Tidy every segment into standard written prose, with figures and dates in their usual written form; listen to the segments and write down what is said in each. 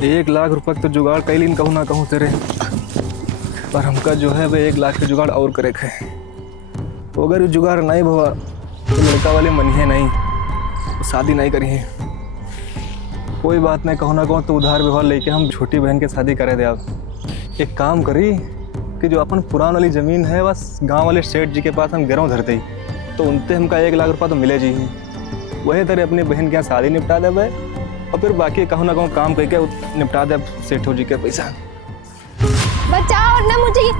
1,00,000 तो जुगाड़ कैलिन कहूँ ना कहूँ तेरे, पर हमका जो है वह 1,00,000 के जुगाड़ और करे है। तो अगर ये जुगाड़ नहीं हुआ तो लड़का वाले मनिए नहीं, तो शादी नहीं करी है। कोई बात नहीं, कहूँ ना कहूँ तो उधार व्यवहार लेके हम छोटी बहन के शादी करे दे। आप एक काम करी कि जो अपन पुरान वाली ज़मीन है बस गांव वाले सेठ जी के पास हम गिरों धरते ही, तो उनसे हमका 1,00,000 तो मिले जी ही। वही तरह अपनी बहन के यहाँ शादी निपटा दे भाई, और फिर बाकी कहूँ ना कहूँ काम करके निपटा दे सेठो जी के पैसा। बचाओ ना मुझे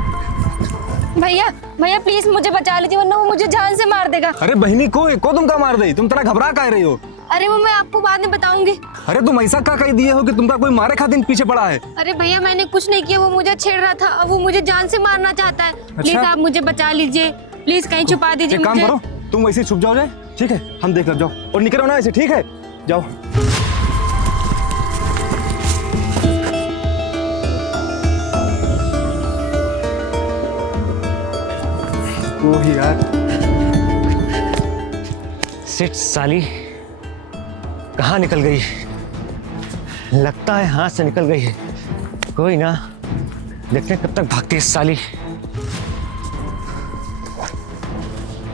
भैया, भैया प्लीज मुझे बचा लीजिए वरना वो मुझे जान से मार देगा। अरे बहनी को तुम का मार दे, तुम तरह घबरा का रही हो? अरे वो मैं आपको बाद में बताऊंगी। अरे तुम ऐसा क्या कह दिए हो कि तुमका कोई मारे खातिर पीछे पड़ा है? अरे भैया मैंने कुछ नहीं किया, वो मुझे छेड़ रहा था, वो मुझे जान से मारना चाहता है। प्लीज आप मुझे बचा लीजिए, प्लीज कहीं छुपा दीजिए। काम करो, तुम वैसे छुप जाओ जाए, ठीक है? हम देख कर जाओ और निकलो ना ऐसे, ठीक है? जाओ। ओह यार, सिट साली कहाँ निकल गई? लगता है हाथ से निकल गई है। कोई ना, देखते कब तक भागती है साली।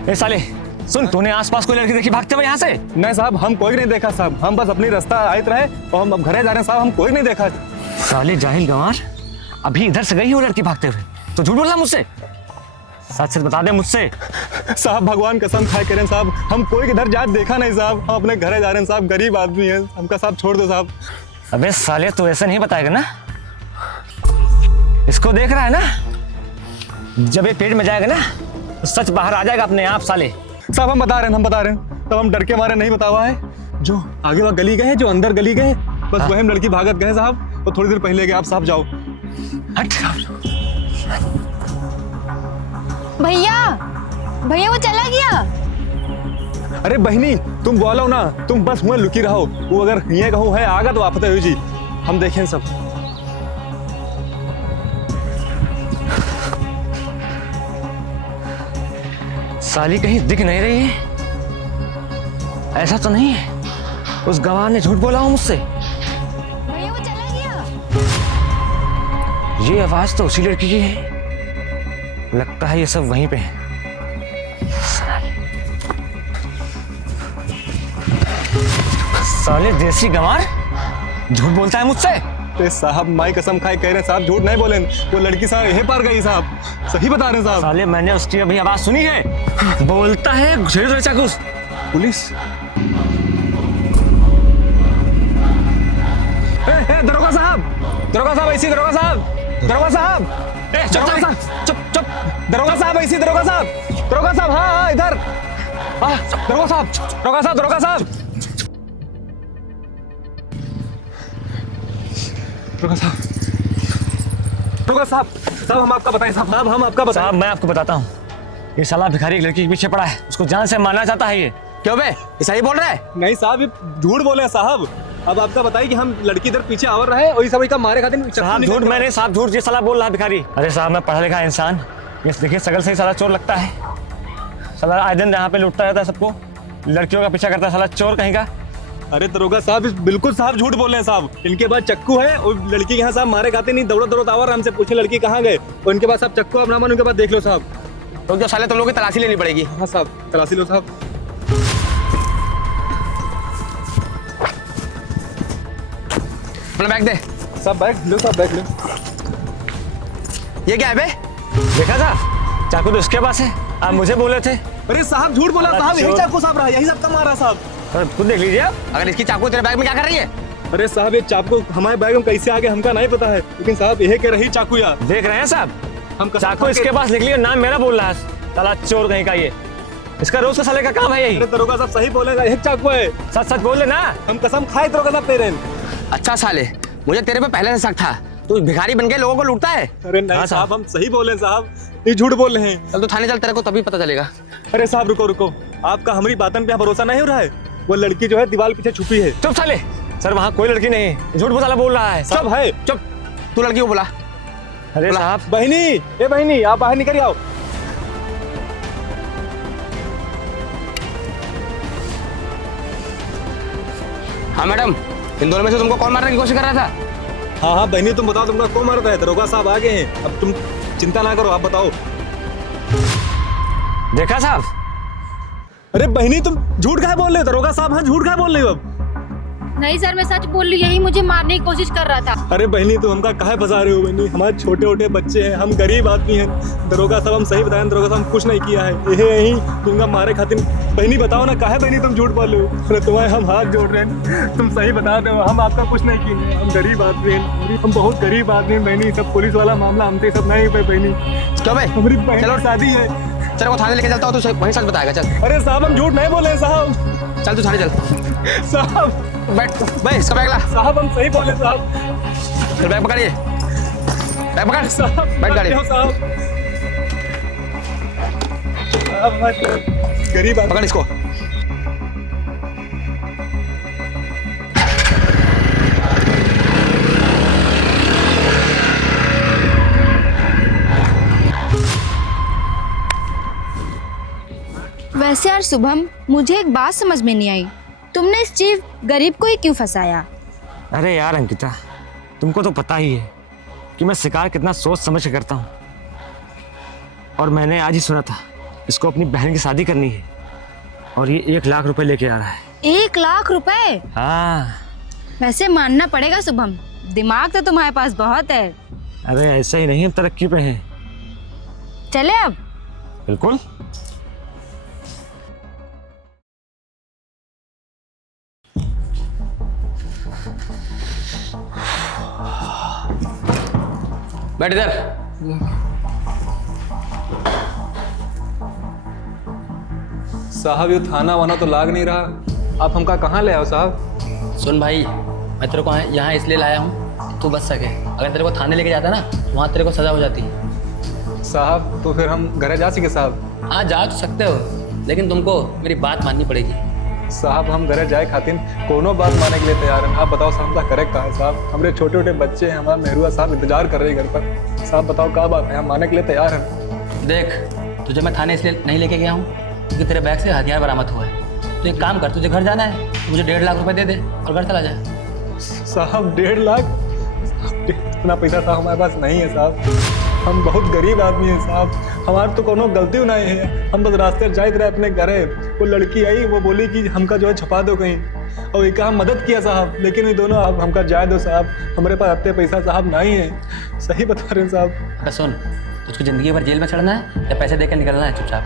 ए साले सुन, तूने आसपास कोई लड़की देखी भागते हुए यहाँ से? नहीं साहब, हम कोई नहीं देखा साहब, हम बस अपनी रास्ता आए रहे और हम अब घरे जा रहे हैं साहब, हम कोई नहीं देखा। साले जाहिल गंवार, अभी इधर से गई हो लड़की भागते हुए, तो झूठ बोला मुझसे? सच सच बता दे मुझसे। साहब भगवान कसम खाए करें साहब, हम कोई किधर जात देखा नहीं साहब, हम अपने घरे जा रहे हैं साहब, गरीब आदमी हैं, हमका साहब छोड़ दो साहब। अबे साले तू ऐसे नहीं बताएगा ना? इसको देख रहा है ना, जब ये पेट में जाएगा ना तो सच बाहर आ जाएगा अपने आप। साले साहब हम बता रहे हैं, तब हम डर के मारे नहीं बता हुआ है। जो आगे वहाँ गली गए, जो अंदर गली गए, बस वही लड़की भागत गए साहब, तो थोड़ी देर पहले गए। आप साहब जाओ। भैया, भैया वो चला गया। अरे बहनी तुम बोलो ना, तुम बस मुँह लुकी रहो, वो अगर ये कहूँ है आगा तो आफत हुई जी, हम देखें सब। साली कहीं दिख नहीं रही है, ऐसा तो नहीं है उस गवार ने झूठ बोला हो मुझसे? भैया वो चला गया। ये आवाज तो उसी लड़की की है, लगता है ये सब वहीं पे है। साले देसी गंवार झूठ बोलता है मुझसे। साहब माई कसम खाए कह रहे हैं साहब, झूठ नहीं बोले, वो लड़की साहब यहीं पार गई साहब, सही बता रहे हैं साहब। साले मैंने उसकी अभी आवाज सुनी है, बोलता है घुसेड़ चाकू। पुलिस, दरोगा साहब ऐसी, दरोगा साहब, चुप, दरोगा साहब ऐसी, दरोगा साहब, हाँ इधर, दरोगा साहब, हम आपका बताएं साहब, हम आपका बताएं। साहब मैं आपको बताता हूँ, ये साला भिखारी एक लड़की के पीछे पड़ा है, उसको जान से मारना चाहता है ये। क्यों बे, ये सही बोल रहा है? नहीं साहब, ये झूठ बोले हैं साहब। अब आपका बताइए कि हम लड़की इधर पीछे आवर रहे और ये सब का मारे खातिर। साहब झूठ मैंने, साहब झूठ ये साला बोल रहा है भिखारी। अरे साहब मैं पढ़ा लिखा इंसान, ये देखिए शकल से ही साला चोर लगता है। साला आए दिन यहाँ पे लूटता रहता है सबको, लड़कियों का पीछा करता है साला चोर कहीं का। अरे दरोगा साहब बिल्कुल साहब झूठ बोल रहे हैं साहब, इनके पास चक्कू है और लड़की के यहाँ साहब मारे खाते नहीं, दौड़ो आवर, हमसे पूछे लड़की कहाँ गए, और इनके पास साहब चक्कू, अब नाम उनके पास देख लो साहब। तो जो साले तुम लोगों की तलाशी लेनी पड़ेगी। हाँ साहब तलाशी लो साहब। अपना बैग दे। साहब बैग लो, साहब बैग लो। ये क्या है बे? देखा साहब, चाकू तो उसके पास है, आप मुझे बोले थे। अरे साहब झूठ बोला साहब, यही चाकू साहब रहा, यही सबका मारा साहब। खुद देख लीजिए आप। अगर इसकी चाकू तेरे बैग में क्या कर रही है? अरे साहब ये चाकू हमारे बैग में कैसे आ गया हमका नहीं पता है, लेकिन साहब यही कह रही चाकू यार। देख रहे हैं साहब, हम चाकू इसके पास लिख लिया, नाम मेरा बोल रहा है, साला चोर कहीं का ये, इसका रोज का साले का काम है यही। अरे दरोगा साहब सही बोलेगा, यही चाकू है, सच सच बोल लेना। हम कसम खाए दरोगा साहब तेरे। अच्छा साले, मुझे तेरे पे पहले से शक था, तू भिखारी बन के लोगों को लूटता है। अरे नहीं साहब, हम सही बोले साहब, ये झूठ बोल रहे हैं। चल तू थाने चल, तेरे को तभी पता चलेगा। अरे साहब रुको, आपका हमारी बातन पे भरोसा नहीं हो रहा है? वो लड़की जो है दीवार पीछे छुपी है। चुप साले, सर वहाँ कोई लड़की नहीं है, झूठ साला बोल रहा है। सब है। चुप, तू लड़की को बुला। अरे साहब, बहनी आप बाहर निकल आओ। हाँ मैडम, इन दोनों में से तुमको कौन मारने की कोशिश कर रहा था? हाँ हाँ बहनी तुम बताओ तुमका कौन मारता है? दरोगा साहब आ गए हैं, अब तुम चिंता ना करो, आप बताओ। देखा साहब? अरे बहनी तुम झूठ काहे बोल रहे हो? दरोगा साहब हाँ झूठ काहे बोल रहे हो अब? नहीं सर, मैं सच बोल रही हूँ, यही मुझे मारने की कोशिश कर रहा था। अरे बहनी तुम हमका काहे फंसा रहे हो? बहनी हमारे छोटे छोटे बच्चे हैं, हम गरीब आदमी हैं। दरोगा साहब हम सही बताएं, दरोगा साहब हम कुछ नहीं किया है, यही तुमका मारे खातिर। बहनी बताओ ना काहे बहनी तुम झूठ बोल रहे हो? अरे तुम्हें हम हाथ जोड़ रहे हैं, तुम सही बता दो, हम आपका कुछ नहीं किए, हम गरीब आदमी हैं, हम बहुत गरीब आदमी हैं बहनी। सब पुलिस वाला मामला हमसे सब नहीं पे बहनी। क्यों भाई? हमारी बहन चलो की शादी है। तेरे को थाने लेके चलता हूँ, तू वहीं सच बताएगा। चल अरे साहब हम झूठ नहीं बोले साहब। चल तू थाने चल। साहब बैठ भाई, इसका बैग ला। साहब हम सही बोले साहब। चल बैग पकड़िए, बैग पकड़ साहब बैठ गाड़ी। साहब गरीब आदमी। पकड़ इसको। वैसे यार शुभम, मुझे एक बात समझ में नहीं आई, तुमने इस चीफ गरीब को ही क्यों फंसाया? अरे यार अंकिता, तुमको तो पता ही है कि मैं शिकार कितना सोच समझ के करता हूँ। और मैंने आज ही सुना था इसको अपनी बहन की शादी करनी है और ये 1 लाख रुपए लेके आ रहा है। 1 लाख रुपए? हाँ। वैसे मानना पड़ेगा शुभम, दिमाग तो तुम्हारे पास बहुत है। अरे ऐसा ही नहीं, हम तरक्की पे हैं। चले अब? बिल्कुल। बैठ इधर। साहब ये थाना वाना तो लाग नहीं रहा, आप हमका कहाँ ले आओ साहब? सुन भाई, मैं तेरे को यहाँ इसलिए लाया हूँ तू बच सके। अगर तेरे को थाने लेके जाता ना, वहाँ तेरे को सजा हो जाती। साहब तो फिर हम घर जा सके साहब? हाँ जा तो सकते हो, लेकिन तुमको मेरी बात माननी पड़ेगी। साहब हम घर जाए खातिर कोनो बात माने के लिए तैयार हैं। आप बताओ साहब का करेक्ट कहाँ है साहब? हमारे छोटे छोटे बच्चे हैं, हमारा मेहरुआ साहब इंतजार कर रहे हैं घर पर। साहब बताओ क्या बात है, हम माने के लिए तैयार हैं। देख, तुझे मैं थाने इसलिए नहीं लेके गया हूँ क्योंकि तेरे बैग से हथियार बरामद हुआ है। तो एक काम कर, तुझे घर जाना है, मुझे 1.5 लाख रुपए दे दे और घर चला जाए। साहब 1.5 लाख? इतना पैसा साहब हमारे पास नहीं है साहब, हम बहुत गरीब आदमी हैं साहब, हमारे तो कोनो गलती नहीं है। हम बस रास्ते जाते रहे अपने घर, वो लड़की आई, वो बोली कि हमका जो है छुपा दो कहीं, और एक हम मदद किया साहब, लेकिन ये दोनों आप हमका जाए दो साहब, हमारे पास इतने पैसा साहब नहीं है। सही बता रहे हैं साहब। अगर सुन, तुझको जिंदगी भर जेल में चढ़ना है या पैसे देकर निकलना है चुपचाप?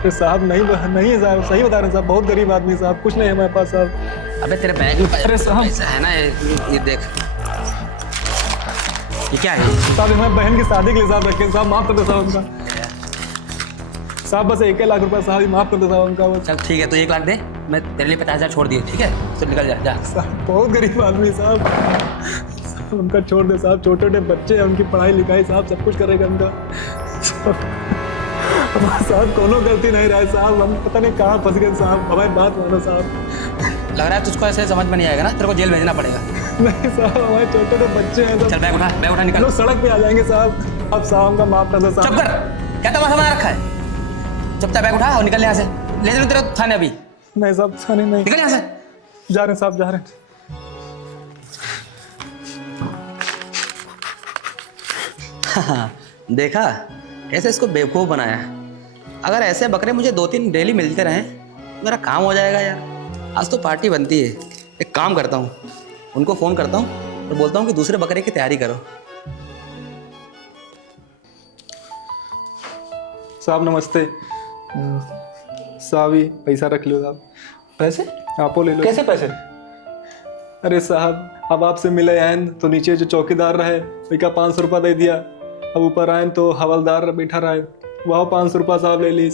अरे साहब नहीं है साहब, सही बता रहे हैं साहब, बहुत गरीब आदमी साहब, कुछ नहीं है हमारे पास साहब। अबे तेरे बैग में अरे साहब ऐसा है ना, ये देख, ये क्या है? साहब हमारी बहन की शादी के लिए साहब रखे साहब, माफ कर दो साहब उनका साहब, बस 1 लाख रुपया साहब माफ कर दो साहब उनका बस। चल ठीक है, तो 1 लाख दे, मैं तेरे लिए 50,000 छोड़ दिए, ठीक है? तो निकल जा। साहब बहुत गरीब आदमी साहब, उनका छोड़ दे साहब, छोटे छोटे बच्चे हैं, उनकी पढ़ाई लिखाई साहब सब कुछ करेगा उनका। हमारे साहब कोनो गलती नहीं रहा है साहब, हम पता नहीं कहाँ फंस गए साहब, हमारी बात मानो साहब। लग रहा है तुझको ऐसे समझ में नहीं आएगा ना, तेरे को जेल भेजना पड़ेगा। नहीं साहब, हमारे छोटे छोटे बच्चे हैं चल सब, बैग उठा निकल। लोग सड़क पे आ जाएंगे साहब, अब साहब का माफ कर दो साहब। चुप कर, क्या तमाशा बना रखा है? चुपचाप बैग उठा और निकल यहाँ से, ले चलो तेरे थाने अभी। नहीं साहब थाने नहीं, निकल यहाँ से। जा रहे हैं साहब, जा रहे हैं। देखा कैसे इसको बेवकूफ़ बनाया। अगर ऐसे बकरे मुझे 2-3 डेली मिलते रहें, मेरा काम हो जाएगा यार। आज तो पार्टी बनती है। एक काम करता हूँ, उनको फ़ोन करता हूँ और बोलता हूँ कि दूसरे बकरे की तैयारी करो। साहब नमस्ते। साहब ही पैसा रख लो साहब। पैसे? आपो ले लो। कैसे पैसे? अरे साहब अब आपसे मिले आए तो नीचे जो चौकीदार रहे उसका 500 रुपया दे दिया, अब ऊपर आए तो हवलदार बैठा रहे, वह 500 रुपया साहब ले ली।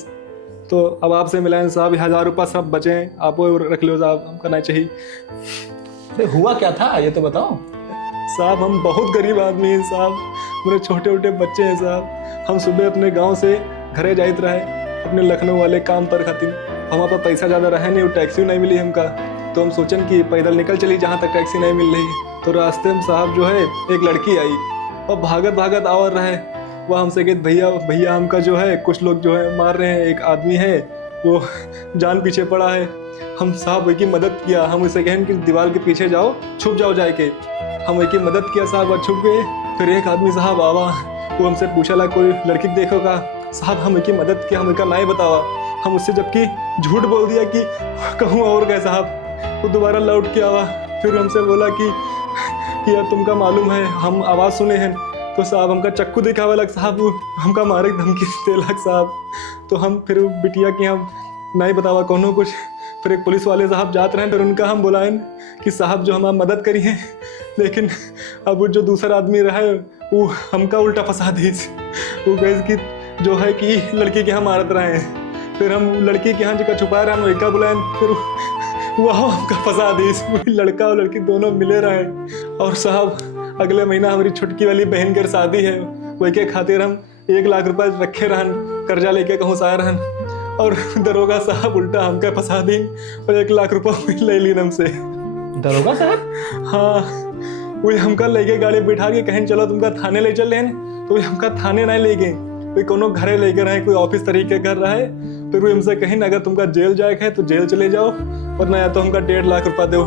तो अब आपसे मिलाए साहब 1000 रुपया सब बचे हैं, आप वो रख लो साहब, हम करना चाहिए। अरे हुआ क्या था ये तो बताओ। साहब हम बहुत गरीब आदमी हैं साहब, मेरे छोटे छोटे बच्चे हैं साहब, हम सुबह अपने गांव से घरे जाते रहे अपने लखनऊ वाले काम पर खातिर, हमारे पास पैसा ज़्यादा रहे नहीं, वो टैक्सी नहीं मिली हमका, तो हम सोचन कि पैदल निकल चली जहाँ तक टैक्सी नहीं मिल रही। तो रास्ते में साहब जो है एक लड़की आई और भागत भागत आवर रहे, वह हमसे कहते भैया भैया हमका जो है कुछ लोग जो है मार रहे हैं, एक आदमी है वो जान पीछे पड़ा है। हम साहब की मदद किया, हम उसे कहें कि दीवार के पीछे जाओ, छुप जाओ जाके। हम की मदद किया साहब और छुप गए। फिर एक आदमी साहब आवा, वो हमसे पूछा ला कोई लड़की देखो का। साहब हम की मदद किया, हम का नहीं बतावा। हम उससे जबकि झूठ बोल दिया कि कहूँ और गए साहब। वो दोबारा लौट के आवा, फिर हमसे बोला कि यार तुमका मालूम है, हम आवाज़ सुने हैं। तो साहब हमका चक्कू दिखावे लग साहब, हमका मारे धमकी दे लग साहब। तो हम फिर बिटिया कि हम नहीं बतावा कोनो कुछ। फिर एक पुलिस वाले साहब जाते रहे, फिर उनका हम बुलाएं कि साहब जो हमारी मदद करी है, लेकिन अब वो जो दूसरा आदमी रहा है वो हमका उल्टा फंसा दी। वो गैस की जो है कि लड़की के यहाँ मारत रहे हैं। फिर हम लड़की के यहाँ जगह छुपा रहे हैं, वही का बुलाएं, फिर वह हमका फंसा दी। लड़का और लड़की दोनों मिले रहे। और साहब अगले महीना हमारी छुटकी वाली बहन की शादी है, वही के खातिर हम 1 लाख रुपए रखे रहन, कर्जा लेके कहूँ साया रहन। और दरोगा साहब उल्टा हमका फंसा दी और 1 लाख रुपये ले ली हमसे। दरोगा साहब? हाँ, वही हमका ले गए गाड़ी बिठा के, कहें चलो तुमका थाने ले चल रहे हैं। तो हमका थाने नहीं ले गए, कोई कोनो घरे ले गए रहे, कोई ऑफिस तरीके कर रहा है। फिर वो हमसे कहीं अगर तुमका जेल जाए है तो जेल चले जाओ, और नया तो हमका 1.5 लाख रुपया दो।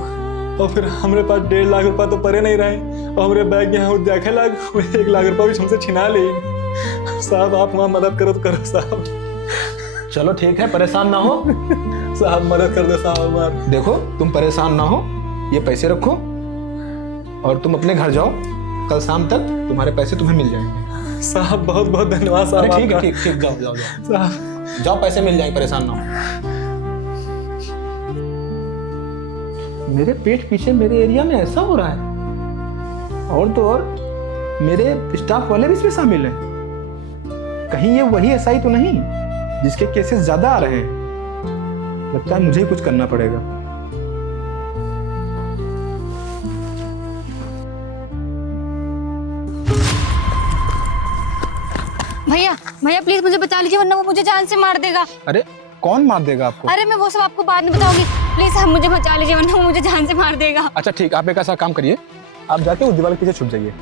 और फिर हमारे पास 1.5 लाख रुपया तो परे नहीं रहे, और हमारे बैग यहाँ देखे लग 1 लाख रुपया भी हमसे छिना ले। साहब आप वहाँ मदद करो तो करो साहब। चलो ठीक है, परेशान ना हो। साहब मदद कर दो साहब हमारी। देखो तुम परेशान ना हो, ये पैसे रखो और तुम अपने घर जाओ। कल शाम तक तुम्हारे पैसे तुम्हें मिल जाएंगे। साहब बहुत बहुत धन्यवाद साहब। अरे ठीक है, आपका। ठीक ठीक, जाओ जाओ जाओ साहब जाओ, पैसे मिल जाएंगे, परेशान ना हो। मेरे पेट पीछे मेरे एरिया में ऐसा हो रहा है, और तो और मेरे स्टाफ वाले भी इसमें शामिल हैं। कहीं ये वही एसआई तो नहीं जिसके केसेस ज्यादा आ रहे हैं? लगता है मुझे ही कुछ करना पड़ेगा। भैया भैया प्लीज मुझे बचा लीजिए, वरना वो मुझे जान से मार देगा। अरे कौन मार देगा आपको? अरे मैं वो सब आपको बाद में बताऊंगी। प्लीज आप मुझे बचा लीजिए, वरना वो मुझे जान से मार देगा। अच्छा ठीक, आप एक ऐसा काम करिए, आप जाके उस दीवार के पीछे छुप जाइए।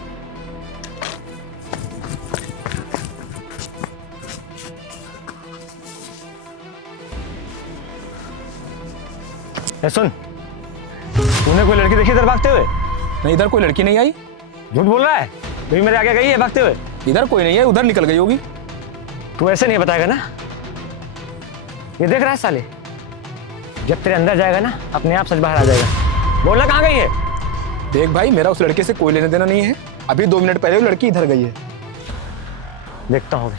ए सुन, तूने कोई लड़की देखी इधर भागते हुए? नहीं, इधर कोई लड़की नहीं आई। झूठ बोल रहा है, अभी मेरे आगे गई है भागते हुए। इधर कोई नहीं है, उधर निकल गई होगी। तू ऐसे नहीं बताएगा ना? ये देख रहा है साले, जब तेरे अंदर जाएगा ना अपने आप सच बाहर आ जाएगा। बोलना कहाँ गई है? देख भाई, मेरा उस लड़के से कोई लेना देना नहीं है। अभी 2 मिनट पहले वो लड़की इधर गई है। देखता हूँ।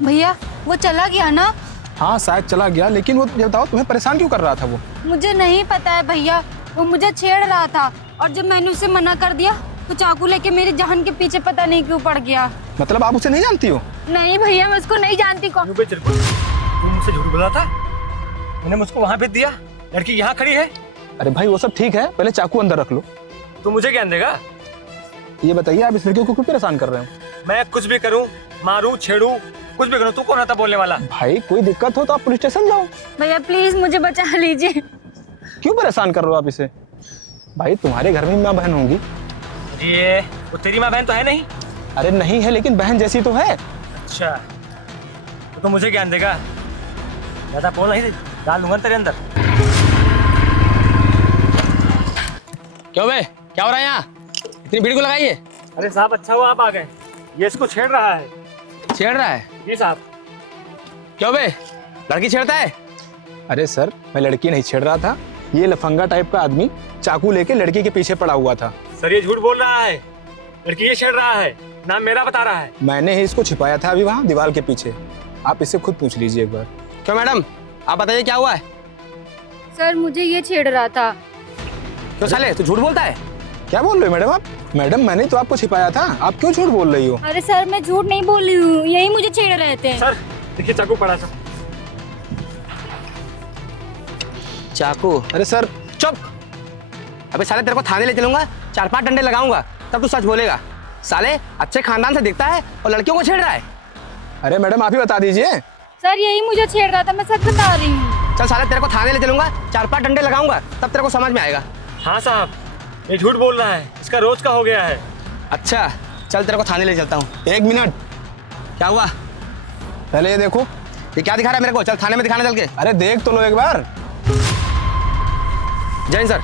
भैया वो चला गया ना? हाँ शायद चला गया, लेकिन वो ये बताओ तुम्हें परेशान क्यों कर रहा था वो? मुझे नहीं पता है भैया, वो मुझे छेड़ रहा था, और जब मैंने उसे मना कर दिया तो चाकू लेके मेरी जान के पीछे पता नहीं क्यों पड़ गया। मतलब आप उसे नहीं जानती हो? नहीं भैया, मैं उसको नहीं जानती। कौन? तू मुझसे झूठ बोला था, तूने मुझको वहां भेज दिया, लड़की यहाँ खड़ी है। अरे भाई वो सब ठीक है, पहले चाकू अंदर रख लो। तू मुझे ज्ञान देगा? ये बताइए आप इस लड़की को क्यों परेशान कर रहे हो? मैं कुछ भी करूं, मारूं, छेड़ूं, कुछ भी करूं, तू कौन था बोलने वाला? भाई कोई दिक्कत हो तो आप पुलिस स्टेशन जाओ। भैया प्लीज मुझे बचा लीजिए। क्यों परेशान कर रहे हो आप इसे? भाई तुम्हारे घर में माँ बहन होंगी। ये वो तेरी माँ बहन तो है नहीं? अरे नहीं है, लेकिन बहन जैसी तो है। अच्छा, तो मुझे ज्ञान देगा? ज्यादा बोल नहीं, डाल दूंगा तेरे अंदर। क्यों बे, क्या हो रहा है यहाँ? इतनी भीड़ को लगाई है? अरे साहब अच्छा हुआ आप आ गए, ये इसको छेड़ रहा है। छेड़ रहा है? जी साहब। क्यों बे, लड़की छेड़ता है? अरे सर, मैं लड़की नहीं छेड़ रहा था, ये लफंगा टाइप का आदमी चाकू लेके लड़की के पीछे पड़ा हुआ था। सर ये झूठ बोल रहा है, लड़की ये छेड़ रहा है, नाम मेरा बता रहा है। मैंने ही इसको छिपाया था अभी वहाँ दीवार के पीछे, आप इससे खुद पूछ लीजिए एक बार। क्यों मैडम, आप बताइए क्या हुआ है? सर मुझे ये छेड़ रहा था। क्यों साले, तू झूठ बोलता है? क्या बोल रहे हो मैडम आप? मैडम मैंने तो आपको छिपाया था, आप क्यों झूठ बोल रही हो? अरे सर मैं झूठ नहीं बोल रही हूँ, यही मुझे छेड़ रहे थे। सर देखिए चाकू पड़ा था। चाकू? अरे सर चुप! अबे साले तेरे को थाने ले चलूंगा, 4-5 डंडे लगाऊंगा, तब तू सच बोलेगा। साले अच्छे खानदान से दिखता है और लड़कियों को छेड़ रहा है। अरे मैडम आप ही बता दीजिए। सर यही मुझे छेड़ रहा था, मैं सच बता रही हूँ। चल साले तेरे को थाने ले चलूंगा, 4-5 डंडे लगाऊंगा, तब तेरे को समझ में आएगा। हाँ साहब, ये झूठ बोल रहा है, इसका रोज का हो गया है। अच्छा चल तेरे को थाने ले चलता हूँ। 1 मिनट, क्या हुआ? पहले ये देखो। ये क्या दिखा रहा है मेरे को? चल थाने में दिखाना चल के। अरे देख तो लो एक बार। जैन सर,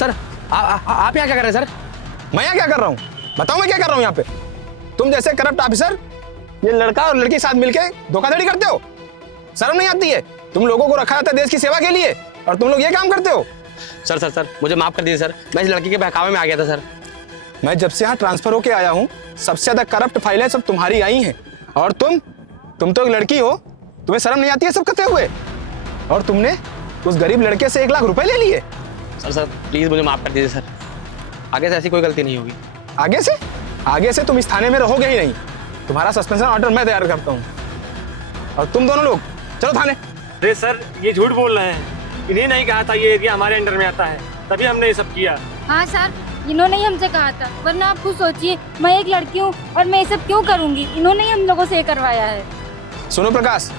सर आप यहाँ क्या कर रहे हैं सर? मैं यहाँ क्या कर रहा हूँ? बताओ मैं क्या कर रहा हूँ यहाँ पे? तुम जैसे करप्ट ऑफिसर ये लड़का और लड़की साथ मिलके धोखाधड़ी करते हो। शर्म नहीं आती है? तुम लोगों को रखा जाता है देश की सेवा के लिए और तुम लोग ये काम करते हो। सर मुझे माफ कर दीजिए सर, मैं इस लड़की के बहकावे में आ गया था सर। मैं जब से यहाँ ट्रांसफर होके आया हूँ सबसे ज्यादा करप्ट फाइलें सब तुम्हारी आई हैं। और तुम तो एक लड़की हो, तुम्हें शर्म नहीं आती है सब करते हुए? और तुमने उस गरीब लड़के से 1 लाख रुपए ले लिए। सर प्लीज मुझे माफ कर दीजिए सर, आगे से ऐसी कोई गलती नहीं होगी। आगे से तुम इस थाने में रहोगे ही नहीं। तुम्हारा सस्पेंशन ऑर्डर मैं तैयार करता हूँ और तुम दोनों लोग चलो थाने। अरे सर, ये झूठ बोल रहे हैं, इन्हें नहीं कहा था ये एरिया हमारे अंडर में आता है, तभी हमने ये सब किया। हाँ सर, इन्होंने ही हमसे कहा था, वरना आप खुद सोचिए, मैं एक लड़की हूँ और मैं ये सब क्यों करूँगी? इन्होंने ही हम लोगों से ये करवाया है। सुनो प्रकाश,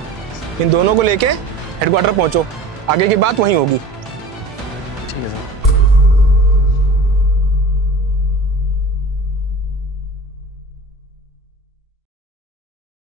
इन दोनों को लेके हेडक्वार्टर पहुंचो, आगे की बात वहीं होगी। ठीक है सर।